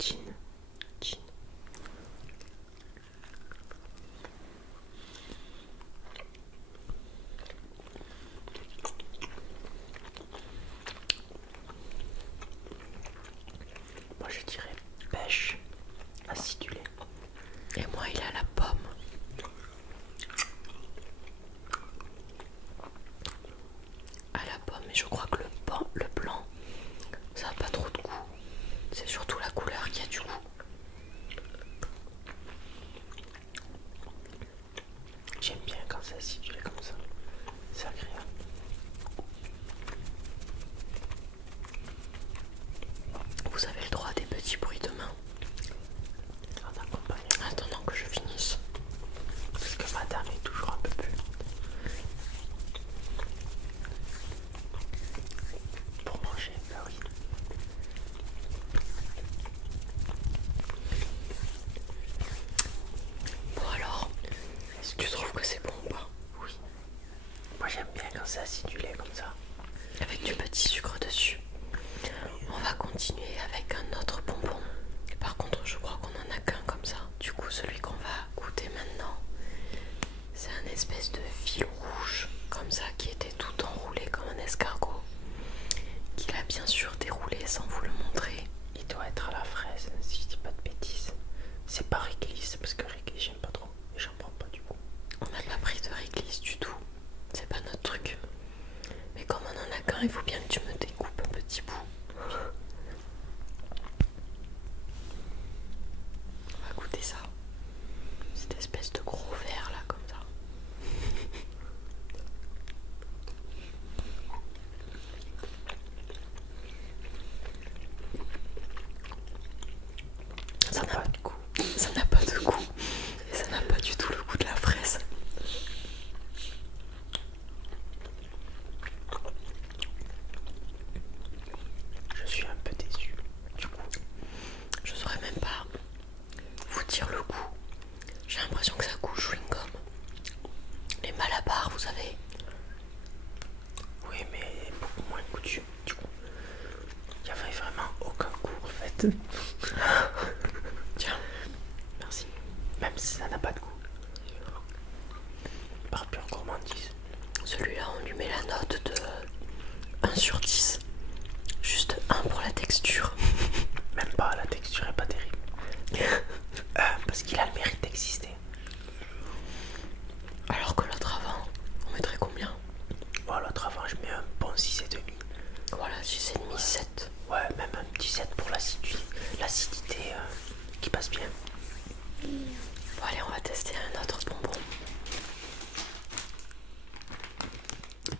Gin. Gin. Moi je dirais pêche acidulée. Et moi il est à la pomme. À la pomme, et je crois que le blanc, ça n'a pas trop de goût. C'est surtout la couleur qui a du goût. J'aime bien quand c'est acidulé comme ça. C'est agréable. Vous avez le droit à des petits bruits de main. En accompagnement. Attendant que je finisse. Parce que madame est toujours un peu plus. Pour manger, bah oui. Bon alors, est-ce que tu trouves que c'est bon ou pas? Oui. Moi j'aime bien quand c'est acidulé comme ça. Avec du petit sucre dessus. On va continuer avec un autre bonbon. Par contre, je crois qu'on en a qu'un comme ça. Du coup, celui qu'on va goûter maintenant, c'est un espèce de fil rouge, comme ça, qui était tout enroulé comme un escargot. Qu'il a bien sûr déroulé sans vous le montrer. Il doit être à la fraise, si je dis pas de bêtises. C'est pas réglisse, parce que réglisse j'aime pas trop. Et j'en prends pas du coup. On n'a pas pris de réglisse du tout. C'est pas notre truc. Mais comme on en a qu'un, il faut bien que tu me découpes un petit bout. On va goûter ça. Cette espèce de gros verre là, comme ça. Ça n'a pas de goût. Ça n'a pas de goût. Et ça n'a pas du tout le goût de la fraise. Je suis un peu déçu. Du coup, Je saurais même pas vous dire le goût. J'ai l'impression que ça goûte chewing-gum. Les Malabar, vous savez. oui, mais beaucoup moins goûtu. Du coup, il n'y avait vraiment aucun goût en fait. Tiens, merci. Même si ça n'a pas de goût. Par pure gourmandise. Celui-là, on lui met la note de 1 sur 10. Juste 1 pour la texture. Même pas, la texture est pas terrible. Parce qu'il a le mérite d'exister. Alors que l'autre avant, on mettrait combien? Oh, l'autre avant, je mets un bon 6,5. Voilà, 6,5, 7. Ouais, même un petit 7 pour l'acidité qui passe bien. Bon, allez, on va tester un autre bonbon.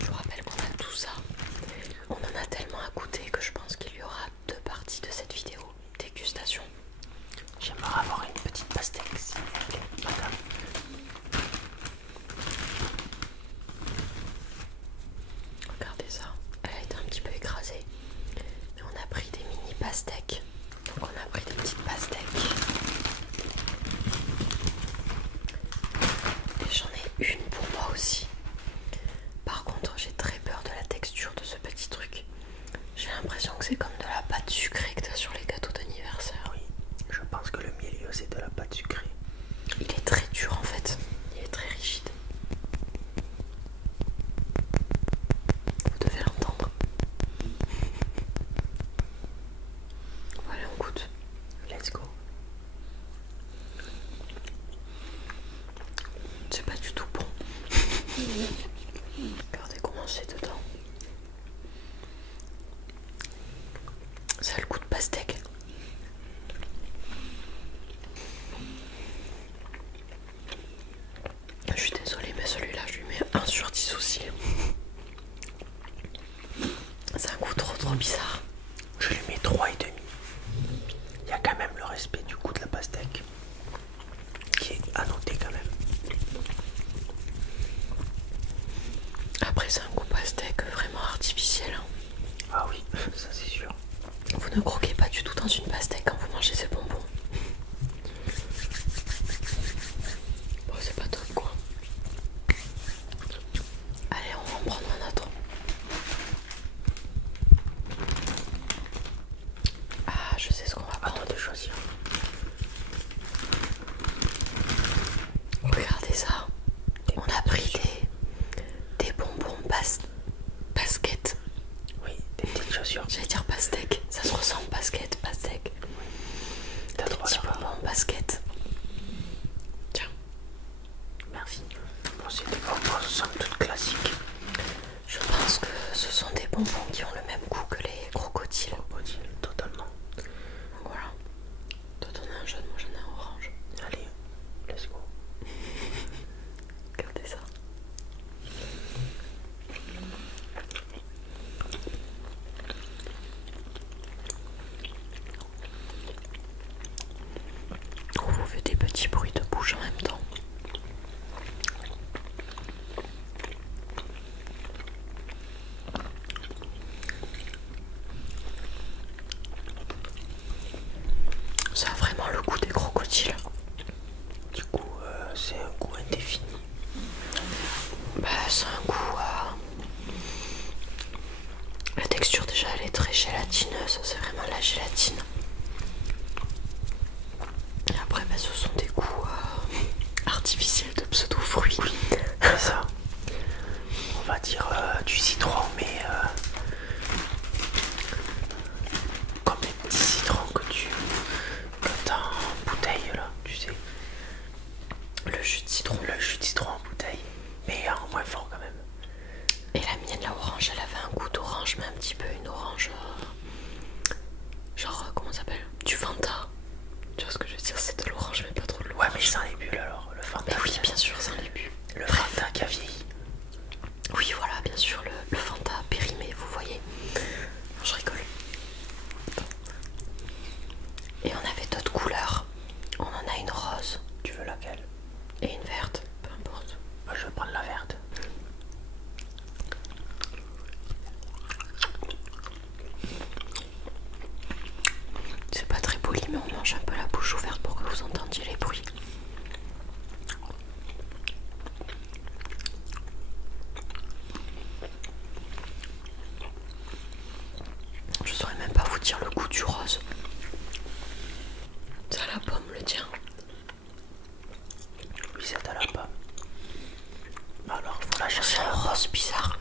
Je vous rappelle qu'on a tout ça. On en a tellement à goûter que je pense qu'il y aura 2 parties de cette vidéo. Dégustation. J'aimerais avoir une petite pastèque, s'il vous plaît, madame. Regardez ça. Elle a été un petit peu écrasée. Mais on a pris des mini pastèques. Donc on a pris des petites pastèques. Et j'en ai une pour moi aussi. Par contre, j'ai très peur de la texture de ce petit truc. J'ai l'impression que c'est comme de la pâte sucrée que tu as sur les gâteaux d'anniversaire. Oui, je pense que le milieu c'est de la pâte sucrée. Il est très dur en fait. Il est très rigide. Vous devez l'entendre. Voilà, on goûte. Let's go. C'est pas du tout bon. Regardez comment c'est dedans. Ça a le goût de pastèque. Je suis désolée, mais celui-là, je lui mets 1 sur 10 aussi. C'est un goût trop bizarre. Je lui mets 3,5. Il y a quand même le respect du goût de la pastèque qui est à noter quand même. Après, c'est un goût pastèque vraiment artificiel. Ah oui, ça c'est sûr. Vous ne croquez pas du tout dans une pastèque quand vous mangez ces bonbons. Bon, c'est pas top quoi. Allez, on va en prendre un autre. Ah, je sais ce qu'on va prendre. À toi de choisir. basket. Tiens. Merci. Bon, c'est des bonbons, somme toute classiques. Je pense que ce sont des bonbons qui ont le même goût que les crocodiles. Crocodile, totalement. Donc voilà. Toi t'en as un jaune, moi j'en ai un orange. Allez, let's go. Regardez ça. On vous fait des petits bruits de bouche en même temps. Ça a vraiment le goût des crocodiles. Du coup, c'est un goût indéfini. Bah, c'est un goût. La texture, déjà, elle est très gélatineuse. C'est vraiment la gélatine. Et après, bah, ce sont des goûts artificiels de pseudo-fruits. C'est ça. On va dire du citron, mais comme les petits citrons que t'as en bouteille là, tu sais. Le jus de citron. Le jus de citron en bouteille, mais en moins fort quand même. Et la mienne, la orange, elle avait un goût d'orange, mais un petit peu une orange. Genre, comment ça s'appelle? Du Fanta. Tu vois ce que je veux dire? C'est de l'orange, mais pas trop de l'orange. Ouais, mais sans les bulles alors. Le Fanta. Mais oui, bien sûr, sans les bulles. Le Fanta qui a vieilli. Oui, voilà, bien sûr, le Fanta périmé, vous voyez. Non, je rigole. Et on avait d'autres couleurs. On en a une rose Tu veux laquelle? et une verte, peu importe. Moi, je vais prendre la verte. C'est pas très poli, mais on mange un peu la bouche ouverte pour que vous entendiez les bruits. Je saurais même pas vous dire le goût du rose. C'est à la pomme, le tien. Oui, c'est à la pomme. Alors, faut la C'est chercher. un rose bizarre.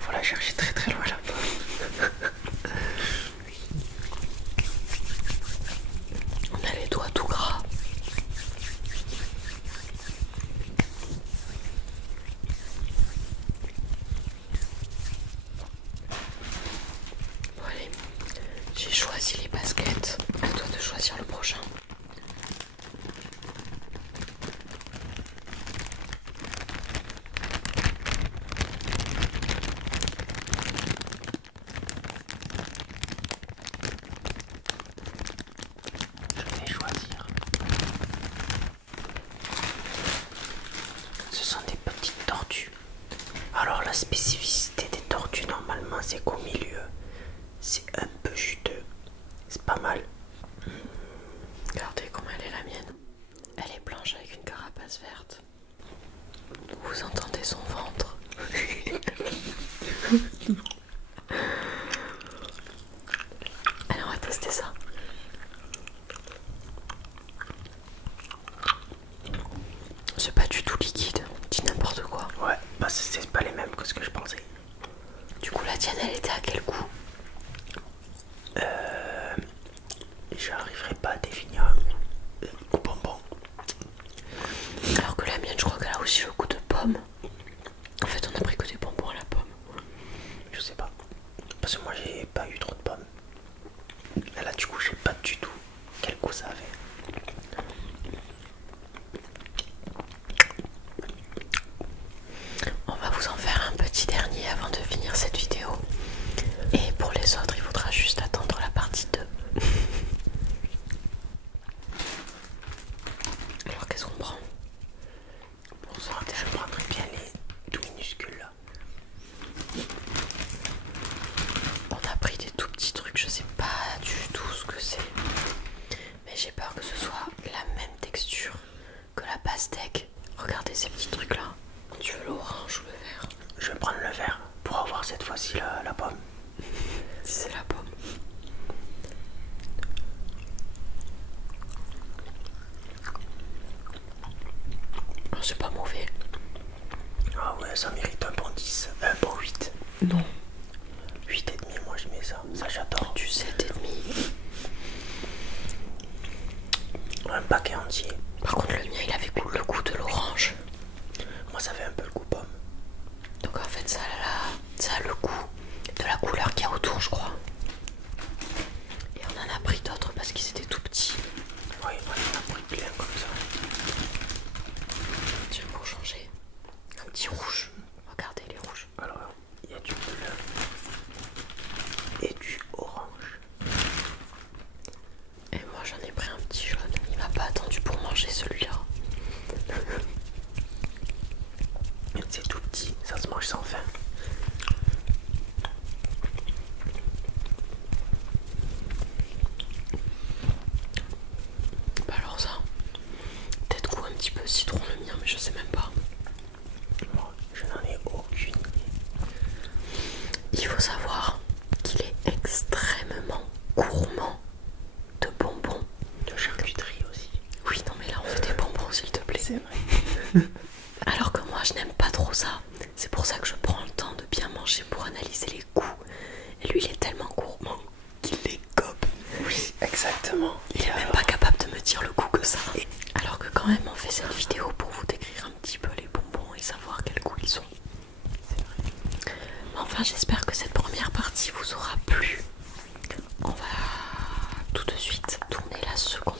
Faut la chercher très très loin la pomme. On a les doigts tout gras. Bon allez, j'ai choisi les baskets. À toi de choisir le prochain. Je vais choisir. Ce sont des petites tortues. Alors la spécificité des tortues normalement c'est qu'au milieu c'est un peu juteux. C'est pas mal. Regardez comment elle est la mienne. Elle est blanche avec une carapace verte. Vous entendez son ventre. Allez, on va tester ça. C'est pas du tout liquide, dis n'importe quoi. Ouais, bah c'est pas les mêmes que ce que je pensais. Du coup, la tienne, elle était à quel goût? J'arriverai pas à définir un goût bonbon. Alors que la mienne, je crois qu'elle a aussi le goût de pomme. En fait, on a pris que des bonbons à la pomme. Je sais pas. Parce que moi j'ai pas eu trop de pommes. Là du coup je sais pas du tout quel goût ça avait. On va vous en faire un petit dernier avant de finir cette vidéo. Et pour les autres, il faudra juste attendre la partie 2. Alors qu'est-ce qu'on prend? Bon ça, je prendrais bien les tout minuscules là. On a pris des tout petits trucs, je sais pas du tout ce que c'est. Mais j'ai peur que ce soit la même texture que la pastèque. Regardez ces petits trucs là. Tu veux l'orange ou le vert? Je vais prendre le vert pour avoir cette fois-ci la pomme. Si c'est la pomme. Oh, c'est pas mauvais. Ah ouais, ça mérite un bon 10, un bon 8. Non. 8,5 moi je mets ça, ça j'adore. Du 7,5. un paquet entier. Par contre, le mien, il avait le goût de l'orange. Moi, ça fait un peu le goût pomme. Donc en fait, ça a le goût de la couleur qu'il y a autour, je crois. Et on en a pris d'autres parce qu'ils étaient tout petits. Oui, moi j'en ai pris plein comme ça. Tiens, pour changer, un petit rouge. Regardez les rouges. Alors, il y a du bleu et du orange. Et moi, j'en ai pris un petit jaune. Il m'a pas attendu pour manger celui-là. C'est tout petit, ça se mange sans faim. Bah alors ça, peut-être goût un petit peu citron le mien, mais je sais même pas. Moi, je n'en ai aucune idée. Il faut savoir qu'il est extrêmement gourmand de bonbons. De charcuterie aussi. Oui, non mais là on fait des bonbons s'il te plaît. C'est vrai. Alors que moi je n'aime pas trop ça. C'est pour ça que je prends le temps de bien manger pour analyser les goûts. Et lui il est tellement gourmand qu'il les gobe. Oui, exactement. Il est même pas capable de me dire le goût que ça. Alors que quand même on fait cette vidéo pour vous décrire un petit peu les bonbons et savoir quel goût ils ont. C'est vrai. Mais enfin j'espère que cette première partie vous aura plu. On va tout de suite tourner la seconde